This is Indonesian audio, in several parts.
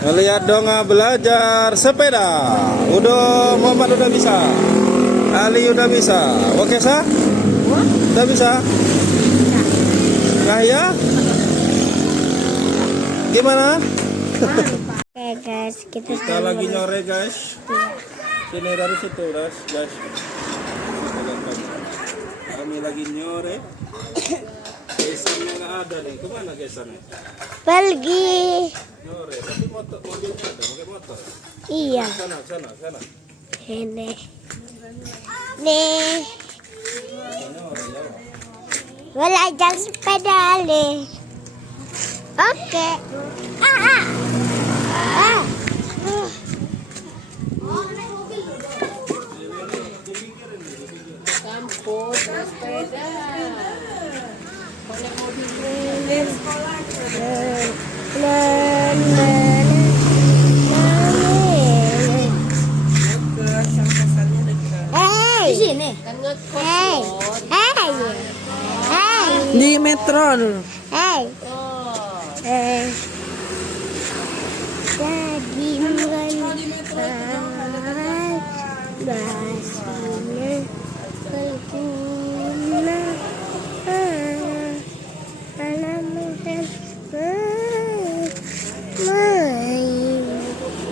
Lihat dong belajar sepeda. Muhammad udah bisa. Ali udah bisa. Oke sah? Udah bisa? Nah ya? Gimana? Oke guys, Kita lagi nyore guys. Sini dari situ guys. Kami lagi nyore. Gesannya nggak ada nih. Kemana gesannya? pergi. Nyore. Tapi mobilnya ada. Pakai motor. Iya. Sana. Ini. Nih. Nyore ya. Belajar sepeda nih. Oke. Kampus sepeda. Kalau mau di sekolah. Di sini. Kan ngekos. Di metro dulu. Jadi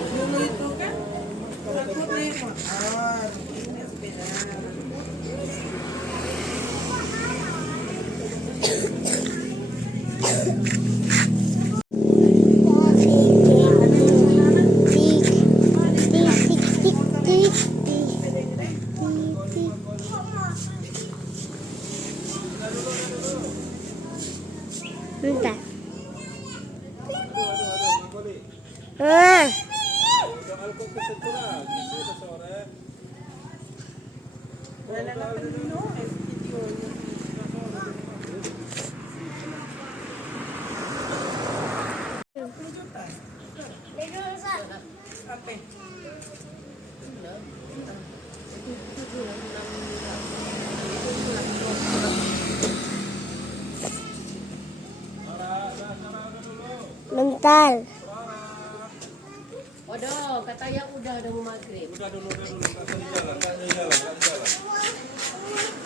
Dulu itu kan takut naik motor. Ini sepeda. Bentar. Bentar. Waduh, katanya udah mau maghrib. Udah dulu. Nggak jalan.